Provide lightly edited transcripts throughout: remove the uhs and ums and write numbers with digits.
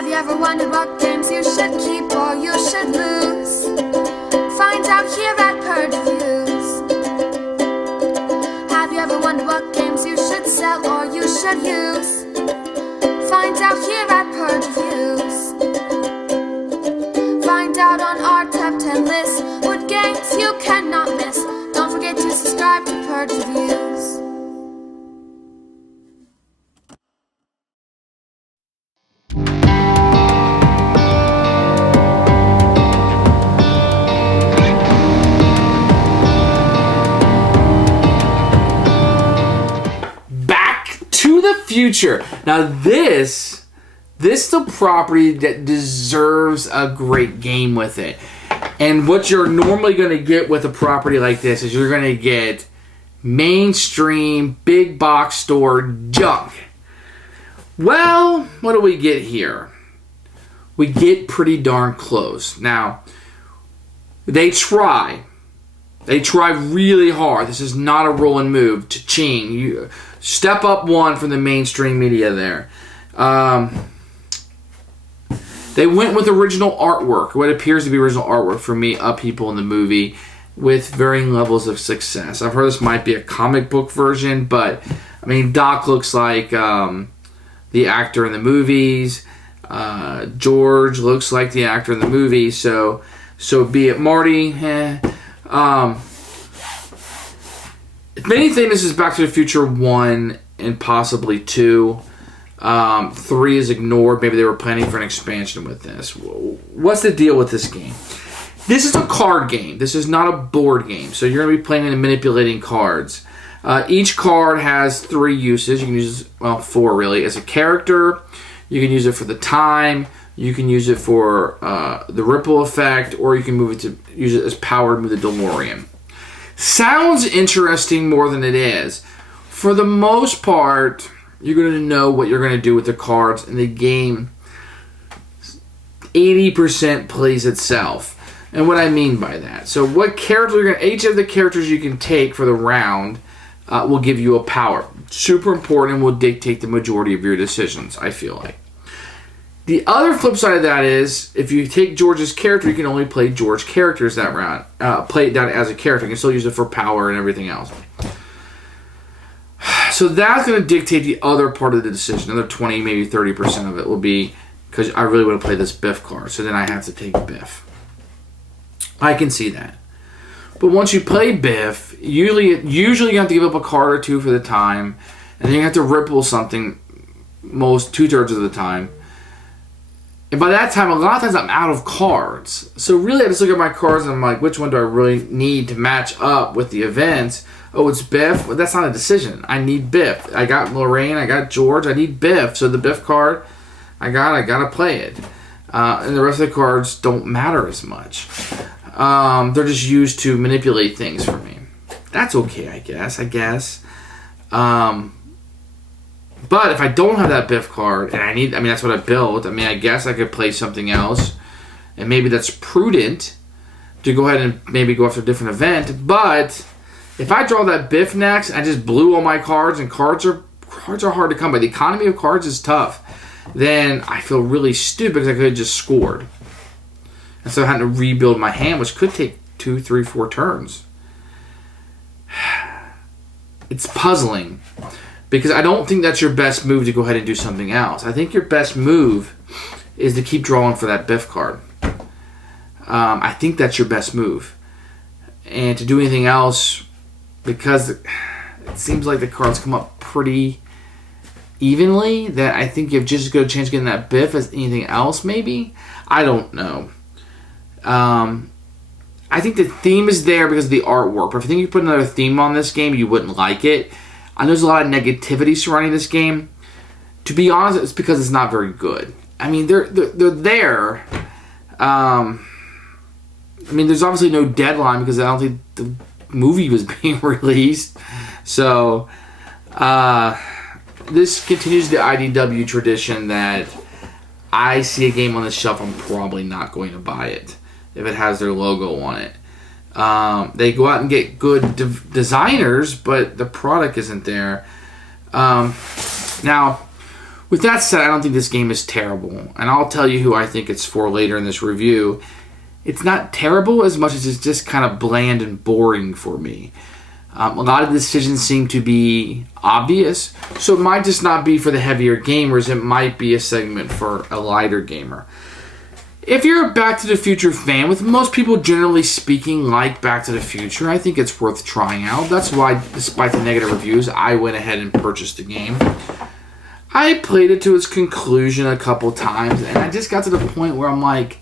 Have you ever wondered what games you should keep or you should lose? Find out here at Purge Reviews. Have you ever wondered what games you should sell or you should use? Find out here at Purge Reviews. Find out on our top 10 list what games you cannot miss. Don't forget to subscribe to Purge Reviews. Future. Now this is a property that deserves a great game with it. And what you're normally going to get with a property like this is you're going to get mainstream big box store junk. Well, what do we get here? We get pretty darn close. Now, they try really hard. This is not a roll and move. Cha-ching. You step up one from the mainstream media there. They went with original artwork, what appears to be original artwork for me, people in the movie, with varying levels of success. I've heard this might be a comic book version, but I mean, Doc looks like the actor in the movies. George looks like the actor in the movie, so be it. Marty, if anything, this is Back to the Future 1 and possibly 2. 3 is ignored. Maybe they were planning for an expansion with this. What's the deal with this game? This is a card game. This is not a board game. So you're going to be playing and manipulating cards. Each card has 3 uses. You can use, well, 4 really. As a character, you can use it for the time. You can use it for the ripple effect, or you can use it as power to move the DeLorean. Sounds interesting more than it is. For the most part, you're going to know what you're going to do with the cards, and the game 80% plays itself. And what I mean by that, so what character each of the characters you can take for the round will give you a power. Super important and will dictate the majority of your decisions, I feel like. The other flip side of that is, if you take George's character, you can only play George characters that round. Play it down as a character. You can still use it for power and everything else. So that's going to dictate the other part of the decision. Another 20, maybe 30% of it will be, because I really want to play this Biff card, so then I have to take Biff. I can see that. But once you play Biff, usually you have to give up a card or two for the time, and then you have to ripple something most 2/3 of the time. And by that time, a lot of times I'm out of cards. So really, I just look at my cards and I'm like, which one do I really need to match up with the events? Oh, it's Biff? Well, that's not a decision. I need Biff. I got Lorraine, I got George, I need Biff. So the Biff card, I gotta play it. And the rest of the cards don't matter as much. They're just used to manipulate things for me. That's okay, I guess. But if I don't have that Biff card, and that's what I built, I guess I could play something else, and maybe that's prudent to go ahead and maybe go after a different event. But if I draw that Biff next, and I just blew all my cards, and cards are hard to come by, the economy of cards is tough, then I feel really stupid because I could have just scored. And so I had to rebuild my hand, which could take 2, 3, 4 turns. It's puzzling. Because I don't think that's your best move to go ahead and do something else. I think your best move is to keep drawing for that Biff card. I think that's your best move. And to do anything else, because it seems like the cards come up pretty evenly, that I think you have just as good a chance of getting that Biff as anything else, maybe? I don't know. I think the theme is there because of the artwork. But if you think you put another theme on this game, you wouldn't like it. I know there's a lot of negativity surrounding this game. To be honest, it's because it's not very good. They're there. There's obviously no deadline because I don't think the movie was being released. So, this continues the IDW tradition that I see a game on the shelf, I'm probably not going to buy it if it has their logo on it. They go out and get good designers, but the product isn't there. Now, With that said, I don't think this game is terrible. And I'll tell you who I think it's for later in this review. It's not terrible as much as it's just kind of bland and boring for me. A lot of the decisions seem to be obvious, so it might just not be for the heavier gamers. It might be a segment for a lighter gamer. If you're a Back to the Future fan, with most people generally speaking like Back to the Future, I think it's worth trying out. That's why, despite the negative reviews, I went ahead and purchased the game. I played it to its conclusion a couple times, and I just got to the point where I'm like,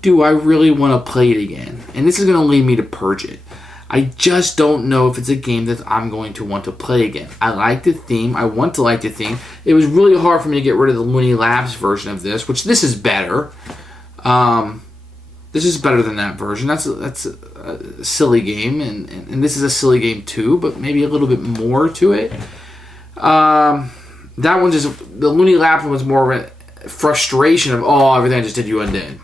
do I really want to play it again? And this is going to lead me to Purge it. I just don't know if it's a game that I'm going to want to play again. I like the theme. I want to like the theme. It was really hard for me to get rid of the Looney Labs version of this, which this is better. This is better than that version. That's a silly game, and this is a silly game too, but maybe a little bit more to it. That one just, the Looney Labs one was more of a frustration of, everything I just did you undid.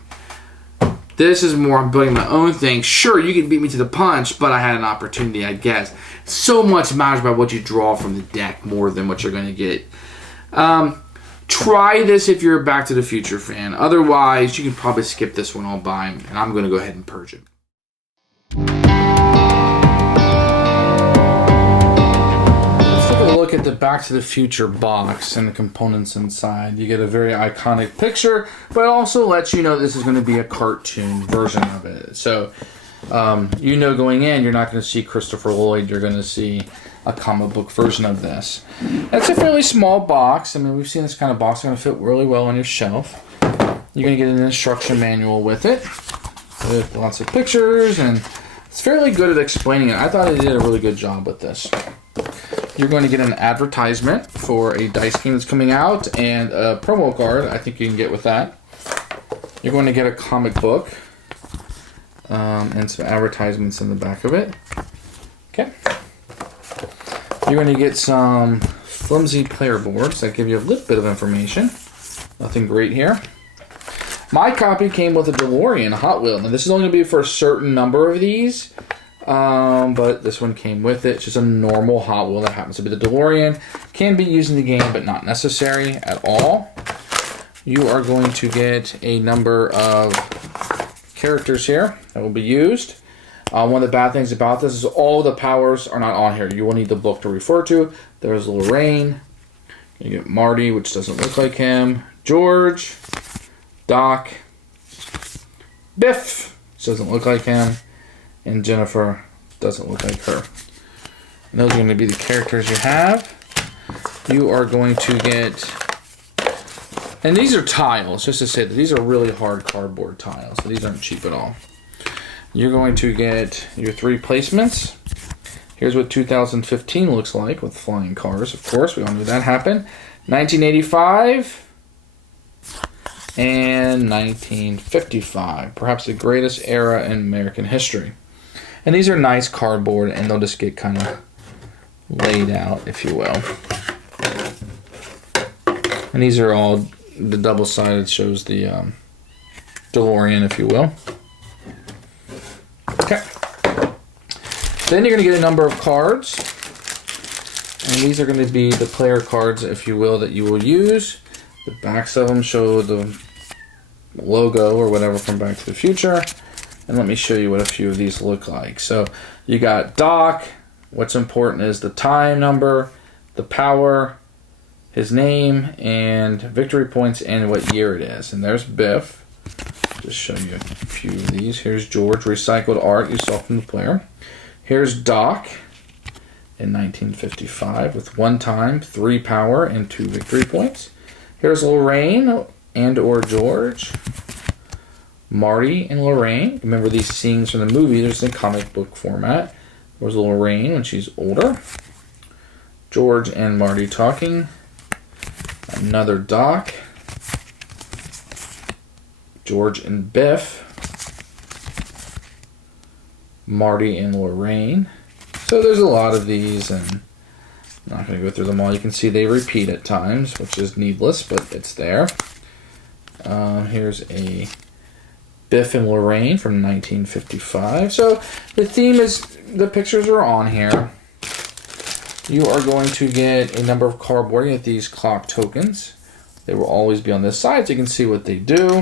This is more, I'm building my own thing. Sure, you can beat me to the punch, but I had an opportunity, I guess. So much matters about what you draw from the deck more than what you're going to get. Try this if you're a Back to the Future fan. Otherwise, you can probably skip this one all by, and I'm going to go ahead and purge it. Look at the Back to the Future box and the components inside. You get a very iconic picture, but it also lets you know this is going to be a cartoon version of it. So, going in, you're not going to see Christopher Lloyd. You're going to see a comic book version of this. It's a fairly small box. I mean, we've seen this kind of box. It's going to fit really well on your shelf. You're going to get an instruction manual with it, with lots of pictures, and it's fairly good at explaining it. I thought it did a really good job with this. You're going to get an advertisement for a dice game that's coming out and a promo card I think you can get with that. You're going to get a comic book and some advertisements in the back of it. Okay. You're going to get some flimsy player boards that give you a little bit of information. Nothing great here. My copy came with a DeLorean Hot Wheel. Now this is only going to be for a certain number of these. But this one came with it. It's just a normal Hot Wheel that happens to be the DeLorean. Can be used in the game, but not necessary at all. You are going to get a number of characters here that will be used. One of the bad things about this is all the powers are not on here. You will need the book to refer to. There's Lorraine. You get Marty, which doesn't look like him. George. Doc. Biff, which doesn't look like him. And Jennifer doesn't look like her. And those are going to be the characters you have. You are going to get... And these are tiles, just to say that these are really hard cardboard tiles. So these aren't cheap at all. You're going to get your 3 placements. Here's what 2015 looks like with flying cars, of course. We all knew that happened. 1985 and 1955. Perhaps the greatest era in American history. And these are nice cardboard, and they'll just get kind of laid out, if you will. And these are all, the double-sided shows the DeLorean, if you will. Okay. Then you're going to get a number of cards. And these are going to be the player cards, if you will, that you will use. The backs of them show the logo or whatever from Back to the Future. And let me show you what a few of these look like. So you got Doc. What's important is the time number, the power, his name, and victory points, and what year it is. And there's Biff. Just show you a few of these. Here's George, recycled art you saw from the player. Here's Doc in 1955 with 1 time, 3 power, and 2 victory points. Here's Lorraine and or George. Marty and Lorraine. Remember these scenes from the movie, there's in comic book format. There's Lorraine when she's older. George and Marty talking. Another Doc. George and Biff. Marty and Lorraine. So there's a lot of these, and I'm not going to go through them all. You can see they repeat at times, which is needless, but it's there. Here's a Biff and Lorraine from 1955. So the theme is, the pictures are on here. you are going to get a number of cardboard. You get these clock tokens. They will always be on this side, so you can see what they do.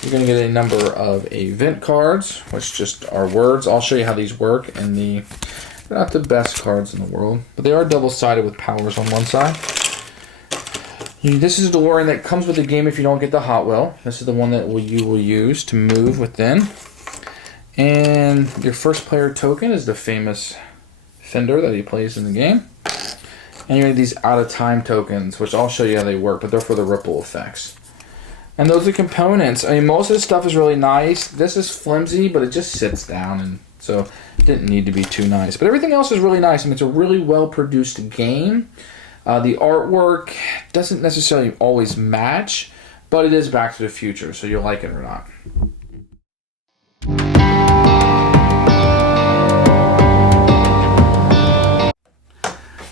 You're going to get a number of event cards, which just are words. I'll show you how these work. And they're not the best cards in the world, but they are double-sided with powers on one side. This is a DeLorean that comes with the game if you don't get the Hot Wheel. This is the one that you will use to move within. And your first player token is the famous Fender that he plays in the game. And you have these out-of-time tokens, which I'll show you how they work, but they're for the ripple effects. And those are components. I mean, most of this stuff is really nice. This is flimsy, but it just sits down, and so it didn't need to be too nice. But everything else is really nice. I mean, it's a really well-produced game. The artwork doesn't necessarily always match, but it is Back to the Future, so you'll like it or not.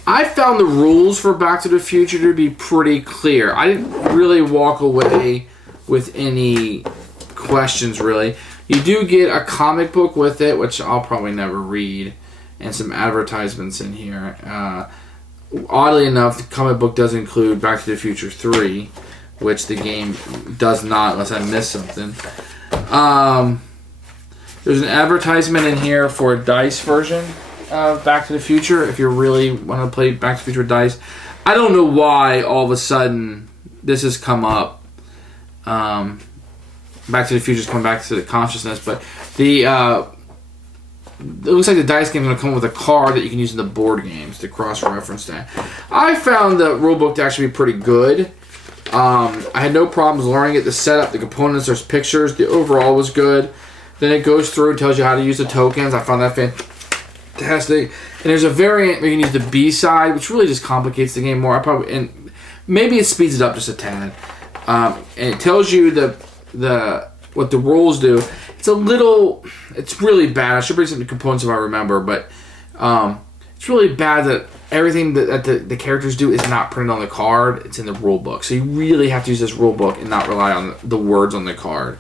I found the rules for Back to the Future to be pretty clear. I didn't really walk away with any questions, really. You do get a comic book with it, which I'll probably never read, and some advertisements in here. Oddly enough, the comic book does include Back to the Future 3, which the game does not, unless I missed something. There's an advertisement in here for a dice version of Back to the Future, if you really want to play Back to the Future with dice. I don't know why all of a sudden this has come up. Back to the Future's come back to the consciousness, but it looks like the dice game is going to come with a card that you can use in the board games to cross-reference that. I found the rulebook to actually be pretty good. I had no problems learning it, the setup, the components, there's pictures, the overall was good. Then it goes through and tells you how to use the tokens. I found that fantastic. And there's a variant where you can use the B side, which really just complicates the game more. And maybe it speeds it up just a tad. And it tells you what the rules do. It's really bad. I should bring some of the components if I remember, but it's really bad that everything that the characters do is not printed on the card. It's in the rule book. So you really have to use this rule book and not rely on the words on the card.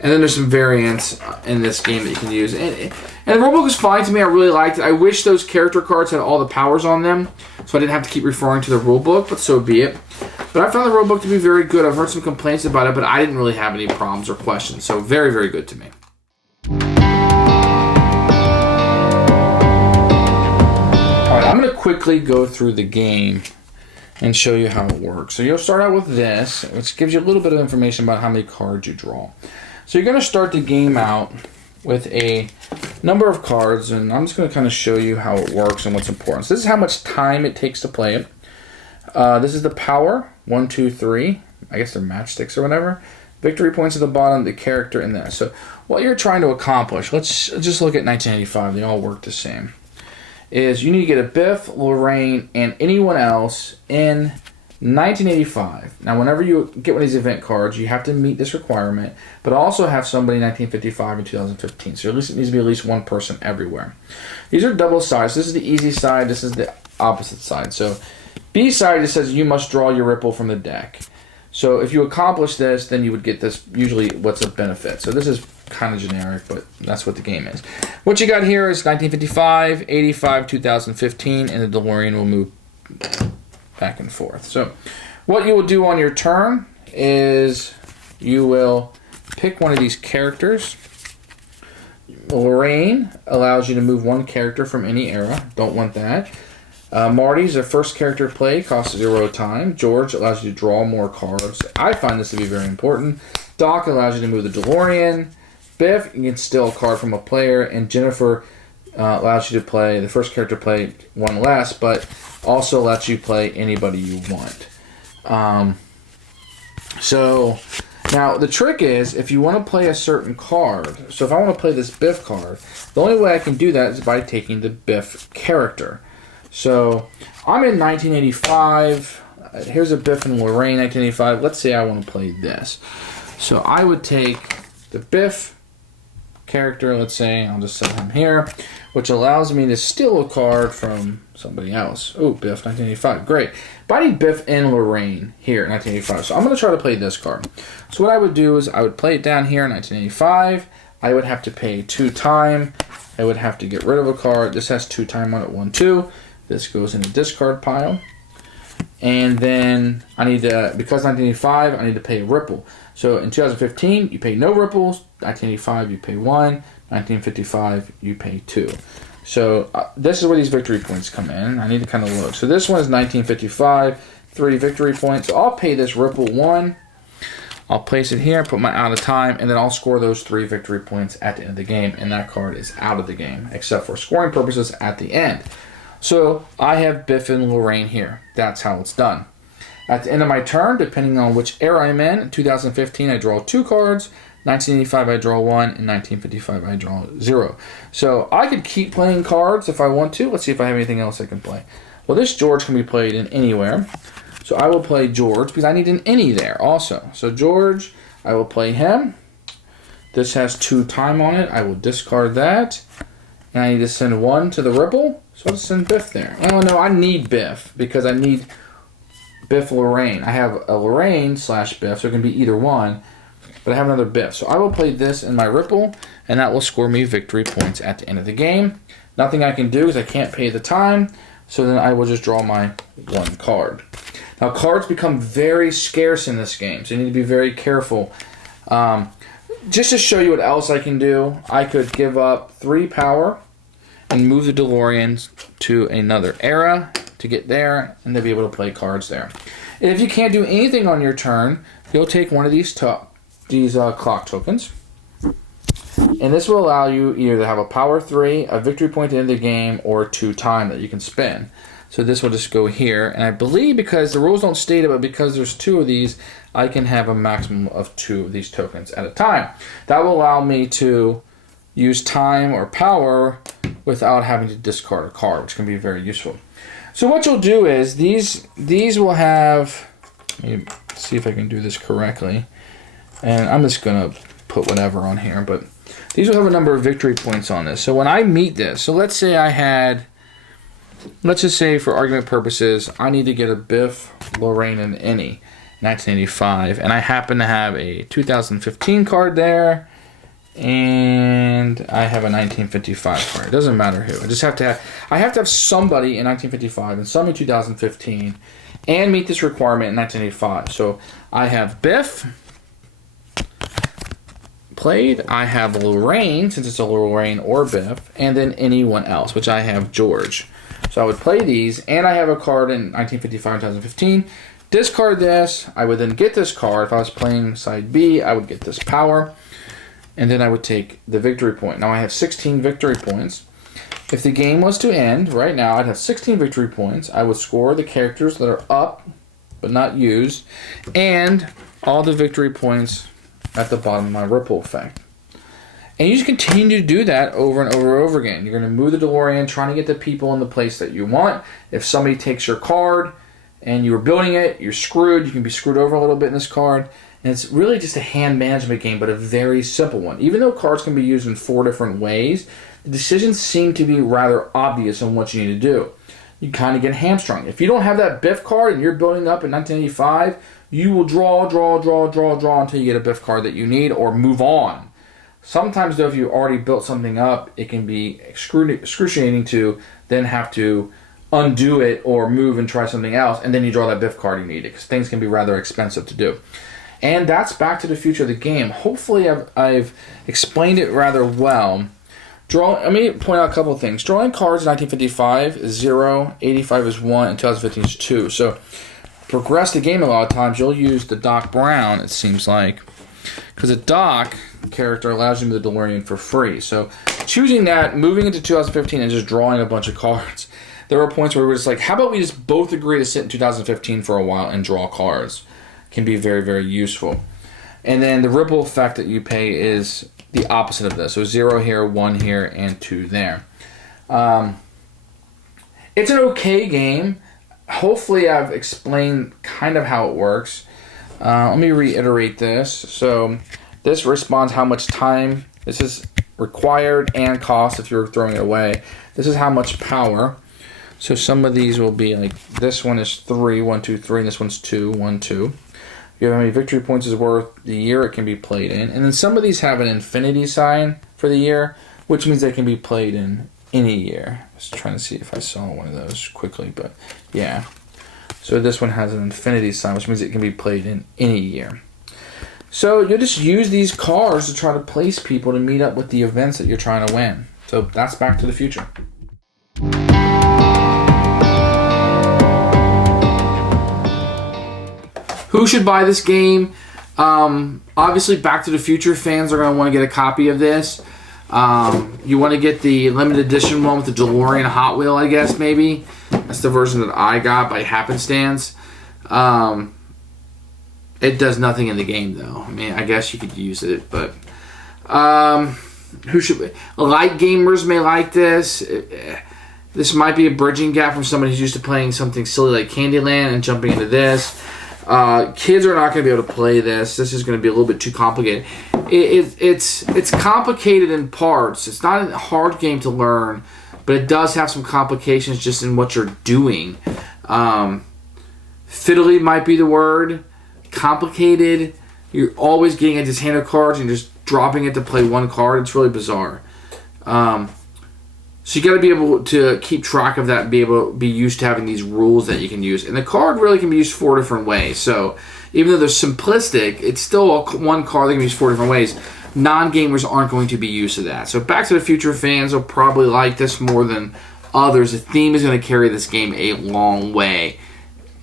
And then there's some variants in this game that you can use. And the rulebook was fine to me. I really liked it. I wish those character cards had all the powers on them, so I didn't have to keep referring to the rulebook, but so be it. But I found the rulebook to be very good. I've heard some complaints about it, but I didn't really have any problems or questions. So very, very good to me. Alright, I'm going to quickly go through the game and show you how it works. So you'll start out with this, which gives you a little bit of information about how many cards you draw. So you're going to start the game out with a number of cards, and I'm just going to kind of show you how it works and what's important. So this is how much time it takes to play it. This is the power, 1, 2, 3. I guess they're matchsticks or whatever. Victory points at the bottom, the character in there. So what you're trying to accomplish, let's just look at 1985. They all work the same. Is you need to get a Biff, Lorraine, and anyone else in 1985. Now, whenever you get one of these event cards, you have to meet this requirement, but also have somebody in 1955 and 2015. So at least it needs to be at least one person everywhere. These are double sides. This is the easy side. This is the opposite side. So B side just says you must draw your ripple from the deck. So if you accomplish this, then you would get this, usually what's a benefit. So this is kind of generic, but that's what the game is. What you got here is 1955, 85, 2015, and the DeLorean will move back and forth. So what you will do on your turn is you will pick one of these characters. Lorraine allows you to move one character from any era. Don't want that. Marty's the first character play, costs 0 time. George allows you to draw more cards. I find this to be very important. Doc allows you to move the DeLorean. Biff, you can steal a card from a player. And Jennifer allows you to play, the first character play one less, but also lets you play anybody you want. So now the trick is, if you want to play a certain card, so if I want to play this Biff card, the only way I can do that is by taking the Biff character. So I'm in 1985. Here's a Biff and Lorraine 1985. Let's say I want to play this. So I would take the Biff character, let's say, I'll just set him here, which allows me to steal a card from somebody else. Oh, Biff 1985. Great. But I need Biff and Lorraine here in 1985. So I'm going to try to play this card. So what I would do is I would play it down here in 1985. I would have to pay 2 time. I would have to get rid of a card. This has 2 time on it, 1, 2. This goes in the discard pile. And then I need to, because 1985, I need to pay a ripple. So in 2015, you pay no ripples. 1985, you pay 1. 1955, you pay 2. So this is where these victory points come in. I need to kind of look. So this one is 1955, 3 victory points. So I'll pay this ripple 1. I'll place it here, put my out of time, and then I'll score those 3 victory points at the end of the game. And that card is out of the game, except for scoring purposes at the end. So I have Biff and Lorraine here. That's how it's done. At the end of my turn, depending on which era I'm in 2015, I draw 2 cards. 1985, I draw 1. And 1955, I draw 0. So I could keep playing cards if I want to. Let's see if I have anything else I can play. Well, this George can be played in anywhere. So I will play George because I need an any there also. So George, I will play him. This has 2 time on it. I will discard that. And I need to send 1 to the ripple. So I'll send Biff there. Oh no, I need Biff because I need Biff Lorraine. I have a Lorraine / Biff, so it can be either one. But I have another Biff. So I will play this in my ripple, and that will score me victory points at the end of the game. Nothing I can do is I can't pay the time, so then I will just draw my 1 card. Now cards become very scarce in this game, so you need to be very careful. Just to show you what else I can do, I could give up 3 power and move the DeLoreans to another era to get there, and they'll be able to play cards there. And if you can't do anything on your turn, you'll take one of these clock tokens, and this will allow you either to have a power 3, a victory point at the end of the game, or 2 time that you can spend. So this will just go here, and I believe because the rules don't state it, but because there's 2 of these, I can have a maximum of 2 of these tokens at a time. That will allow me to use time or power without having to discard a card, which can be very useful. So what you'll do is these will have, let me see if I can do this correctly, and I'm just going to put whatever on here, but these will have a number of victory points on this. So when I meet this, so let's say I had, let's just say for argument purposes, I need to get a Biff, Lorraine, and any 1985, and I happen to have a 2015 card there, and I have a 1955 card. It doesn't matter who. I have to have somebody in 1955 and some in 2015, and meet this requirement in 1985. So I have Biff played. I have Lorraine, since it's a Lorraine or Biff, and then anyone else, which I have George. So I would play these, and I have a card in 1955 and 2015. Discard this. I would then get this card. If I was playing side B, I would get this power. And then I would take the victory point. Now I have 16 victory points. If the game was to end right now, I'd have 16 victory points. I would score the characters that are up but not used, and all the victory points at the bottom of my ripple effect. And you just continue to do that over and over and over again. You're going to move the DeLorean, trying to get the people in the place that you want. If somebody takes your card and you were building it, you're screwed. You can be screwed over a little bit in this card. And it's really just a hand management game, but a very simple one. Even though cards can be used in 4 different ways, the decisions seem to be rather obvious on what you need to do. You kind of get hamstrung. If you don't have that Biff card and you're building up in 1985, you will draw until you get a Biff card that you need or move on. Sometimes, though, if you already built something up, it can be excruciating to then have to undo it or move and try something else, and then you draw that Biff card you need, because things can be rather expensive to do. And that's Back to the Future of the game. Hopefully I've explained it rather well. Let me point out a couple of things. Drawing cards in 1955 is 0, 85 is 1, and 2015 is 2. So progress the game a lot of times, you'll use the Doc Brown, it seems like, because a Doc character allows you to move the DeLorean for free. So choosing that, moving into 2015, and just drawing a bunch of cards. There were points where we were just like, how about we just both agree to sit in 2015 for a while and draw cards? Can be very, very useful. And then the ripple effect that you pay is the opposite of this. So 0 here, 1 here, and 2 there. It's an okay game. Hopefully I've explained kind of how it works. Let me reiterate this. So this responds how much time this is required and cost if you're throwing it away. This is how much power. So some of these will be like, this one is 3, 1, 2, 3, and this one's 2, 1, 2. You have how many victory points is worth, the year it can be played in. And then some of these have an infinity sign for the year, which means they can be played in any year. Just trying to see if I saw one of those quickly, but yeah. So this one has an infinity sign, which means it can be played in any year. So you'll just use these cards to try to place people to meet up with the events that you're trying to win. So that's Back to the Future. Who should buy this game? Obviously, Back to the Future fans are going to want to get a copy of this. You want to get the limited edition one with the DeLorean Hot Wheel, I guess, maybe. That's the version that I got by happenstance. It does nothing in the game, though. I mean, I guess you could use it, but who should? Light gamers may like this. This might be a bridging gap from somebody who's used to playing something silly like Candyland and jumping into this. Kids are not going to be able to play this. This is going to be a little bit too complicated. It's complicated in parts. It's not a hard game to learn, but it does have some complications just in what you're doing. Fiddly might be the word. Complicated. You're always getting at these hand of cards and just dropping it to play one card. It's really bizarre. So you got to be able to keep track of that and be able to be used to having these rules that you can use. And the card really can be used 4 different ways. So even though they're simplistic, it's still one card that can be used 4 different ways. Non-gamers aren't going to be used to that. So Back to the Future fans will probably like this more than others. The theme is going to carry this game a long way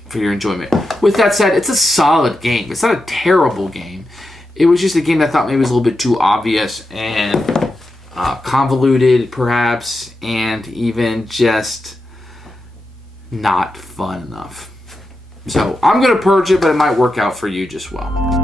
for your enjoyment. With that said, it's a solid game. It's not a terrible game. It was just a game that I thought maybe was a little bit too obvious and convoluted, perhaps, and even just not fun enough. So I'm going to purge it, but it might work out for you just well.